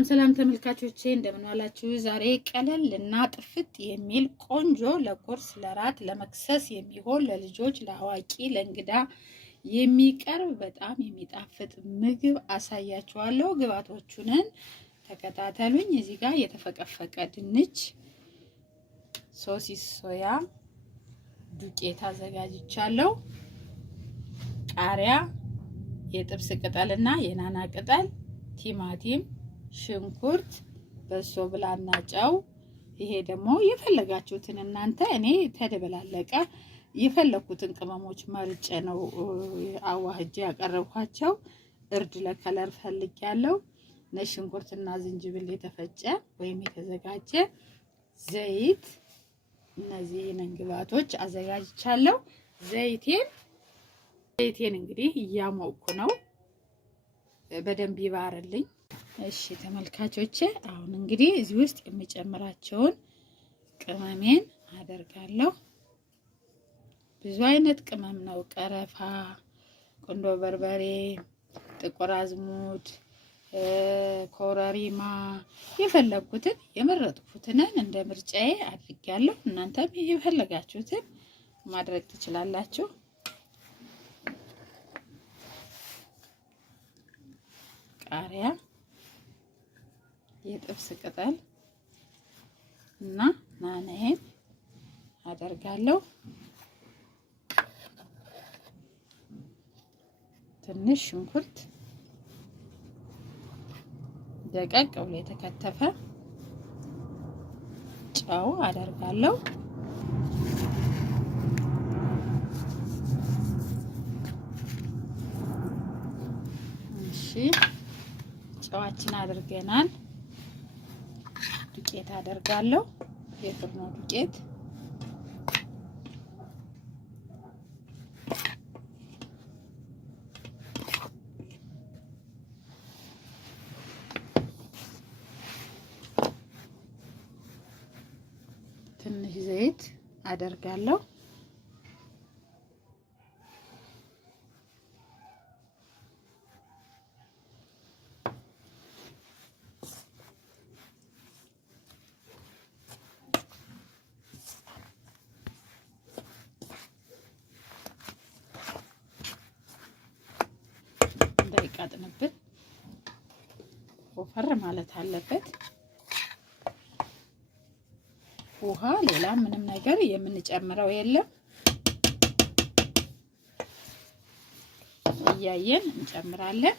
ሰላም ተመልካቾቼ እንደምን ዋላችሁ? ዛሬ ቀለል እና ጥፍጥ የሚል ቆንጆ ለቁርስ፣ ለራት፣ ለመክሰስ የሚሆን ለልጆች፣ ለአዋቂ፣ ለእንግዳ የሚቀርብ በጣም የሚጣፍጥ ምግብ አሳያችኋለሁ። ግብአቶቹን ተከታተሉኝ። እዚህ ጋር የተፈቀፈቀ ድንች፣ ሶሲስ ሶያ ዱቄት አዘጋጅቻለሁ። ቃሪያ፣ የጥብስ ቅጠልና የናና ቅጠል፣ ቲማቲም፣ ሽንኩርት፣ በሶ ብላና ጨው። ይሄ ደግሞ የፈለጋችሁትን እናንተ እኔ ተደበላለቀ የፈለኩትን ቅመሞች መርጬ ነው አዋህጄ ያቀረብኳቸው። እርድ ለከለር ፈልጌያለሁ። ነጭ ሽንኩርትና ዝንጅብል የተፈጨ ወይም የተዘጋጀ፣ ዘይት። እነዚህን ግብአቶች አዘጋጅቻለሁ። ዘይቴን እንግዲህ እያሞቅኩ ነው፣ በደንብ ይባርልኝ። እሺ ተመልካቾቼ፣ አሁን እንግዲህ እዚህ ውስጥ የሚጨምራቸውን ቅመሜን አደርጋለሁ። ብዙ አይነት ቅመም ነው። ቀረፋ፣ ቁንዶ በርበሬ፣ ጥቁር አዝሙድ፣ ኮረሪማ፣ የፈለኩትን የመረጥኩትን እንደ ምርጫዬ አድርጌያለሁ። እናንተም የፈለጋችሁትን ማድረግ ትችላላችሁ። ቃሪያ፣ የጥብስ ቅጠል እና ናናዬን አደርጋለሁ። ትንሽ ሽንኩርት ደቀቅ ብሎ የተከተፈ፣ ጨው አደርጋለሁ። እሺ ጨዋችን አድርገናል። ዱቄት አደርጋለሁ፣ የፍርኖ ዱቄት። ትንሽ ዘይት አደርጋለሁ። እንዳይቃጥንብን ወፈር ማለት አለበት። ውሃ፣ ሌላ ምንም ነገር የምንጨምረው የለም። እያየን እንጨምራለን።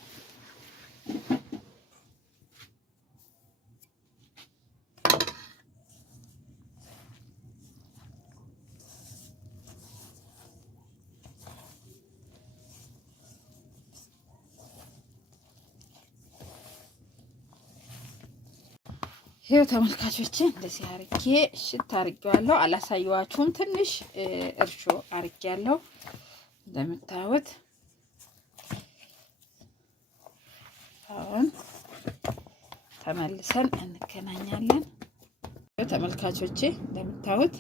ይሄው ተመልካቾቼ እንደዚህ አርጌ እሽት አርጌዋለሁ። አላሳየዋችሁም። ትንሽ እርሾ አርጌያለሁ እንደምታዩት። አሁን ተመልሰን እንገናኛለን። ተመልካቾቼ እንደምታዩት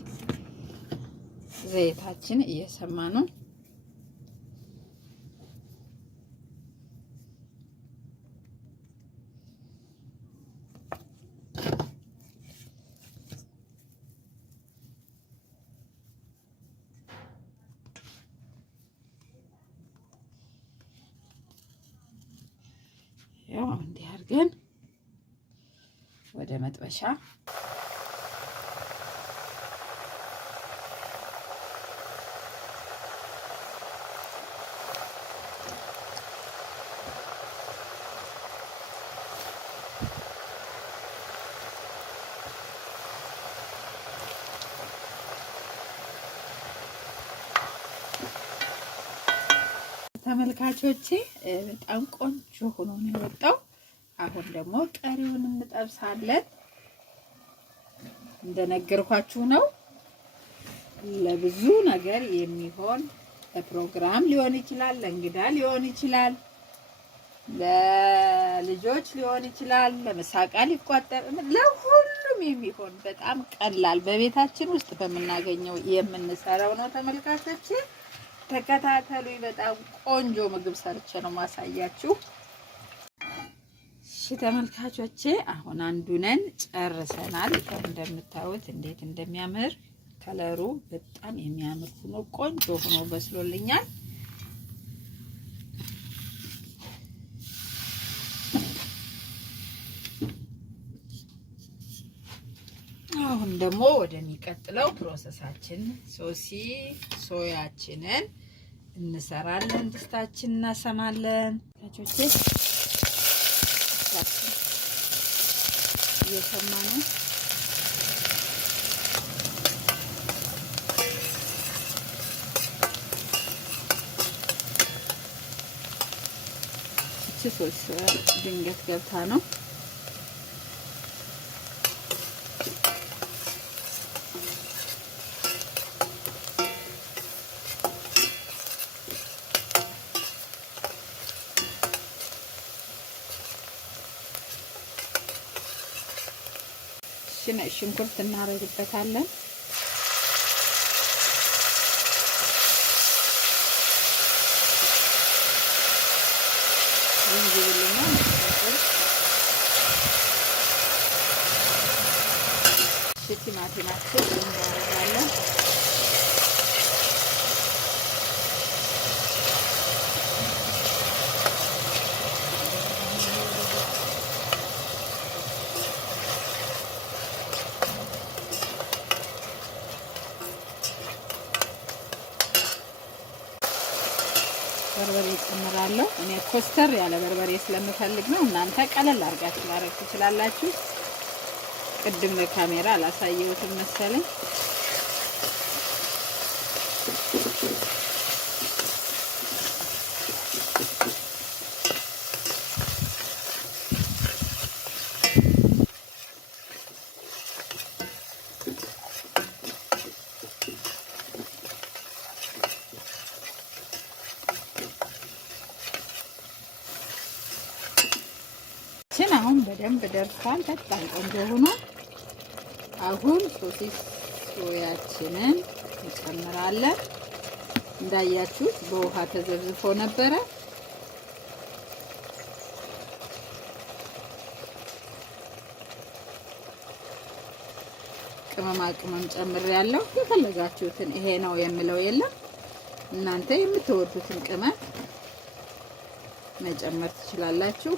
ዘይታችን እየሰማ ነው። ያው እንዲህ አድርገን ወደ መጥበሻ ተመልካቾቼ በጣም ቆንጆ ሆኖ ነው የወጣው። አሁን ደግሞ ቀሪውን እንጠብሳለን። እንደነገርኳችሁ ነው ለብዙ ነገር የሚሆን፣ ለፕሮግራም ሊሆን ይችላል፣ ለእንግዳ ሊሆን ይችላል፣ ለልጆች ሊሆን ይችላል፣ ለምሳቃ ሊቋጠር፣ ለሁሉም የሚሆን በጣም ቀላል በቤታችን ውስጥ በምናገኘው የምንሰራው ነው። ተመልካቾቼ ተከታተሉኝ። በጣም ቆንጆ ምግብ ሰርቼ ነው ማሳያችሁ። ተመልካቾቼ አሁን አንዱነን ጨርሰናል። እንደምታዩት እንዴት እንደሚያምር ከለሩ በጣም የሚያምር ሆኖ ቆንጆ ሆኖ በስሎልኛል። አሁን ደግሞ ወደሚቀጥለው ፕሮሰሳችን ሶያችንን እንሰራለን። ድስታችን እናሰማለን። ታቾቼ እየሰማ ነው። ሶስ ድንገት ገብታ ነው። ሽንኩርት እናደርግበታለን። ቲማቲማችን እናደርጋለን። በርበሬ ጨምራለሁ። እኔ ኮስተር ያለ በርበሬ ስለምፈልግ ነው። እናንተ ቀለል አድርጋችሁ ማድረግ ትችላላችሁ። ቅድም ለካሜራ አላሳየሁትም መሰለኝ። አሁን በደንብ ደርሷል። በጣም ቆንጆ ሆኖ አሁን ሶያችንን እንጨምራለን። እንዳያችሁት በውሃ ተዘብዝፎ ነበረ። ቅመማ ቅመም ጨምሬያለሁ። የፈለጋችሁትን ይሄ ነው የምለው የለም። እናንተ የምትወዱትን ቅመም መጨመር ትችላላችሁ።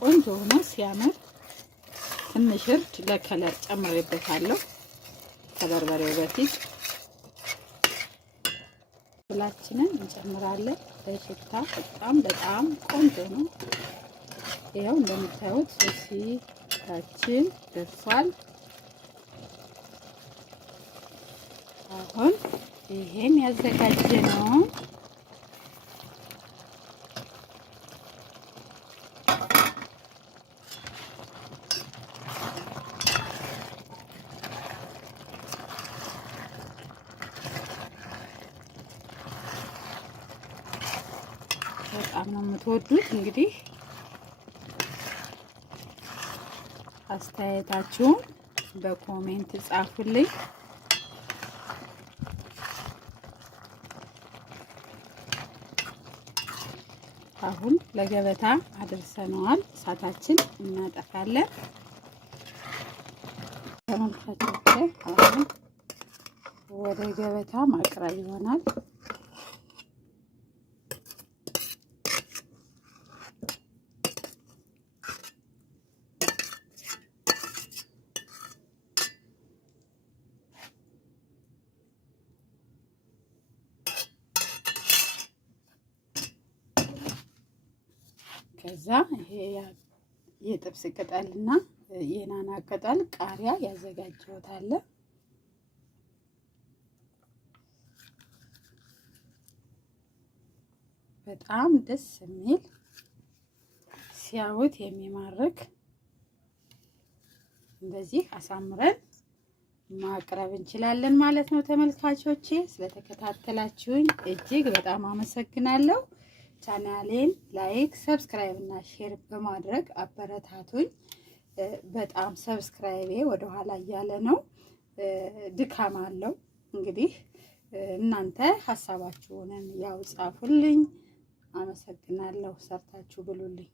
ቆንጆ ሆኖ ሲያምር ትንሽ እርድ ለከለር ጨምሬበታለሁ ከበርበሬው በፊት። ሁላችንን እንጨምራለን። ለሽታ በጣም ቆንጆ ነው። ይኸው እንደምታዩት ሶሲታችን ደርሷል። አሁን ይሄን ያዘጋጀነው በጣም ነው የምትወዱት። እንግዲህ አስተያየታችሁን በኮሜንት ጻፉልኝ። አሁን ለገበታ አድርሰነዋል። እሳታችን እናጠፋለን። ተመልካቾቼ አሁን ወደ ገበታ ማቅረብ ይሆናል። ከዛ ይሄ የጥብስ ቅጠልና የናና ቅጠል ቃሪያ ያዘጋጀሁት አለ። በጣም ደስ የሚል ሲያዩት የሚማርክ እንደዚህ አሳምረን ማቅረብ እንችላለን ማለት ነው። ተመልካቾቼ ስለተከታተላችሁኝ እጅግ በጣም አመሰግናለሁ። ቻናሌን ላይክ፣ ሰብስክራይብ እና ሼር በማድረግ አበረታቱኝ። በጣም ሰብስክራይቤ ወደ ኋላ እያለ ነው፣ ድካም አለው። እንግዲህ እናንተ ሀሳባችሁንም ያው ጻፉልኝ። አመሰግናለሁ። ሰርታችሁ ብሉልኝ።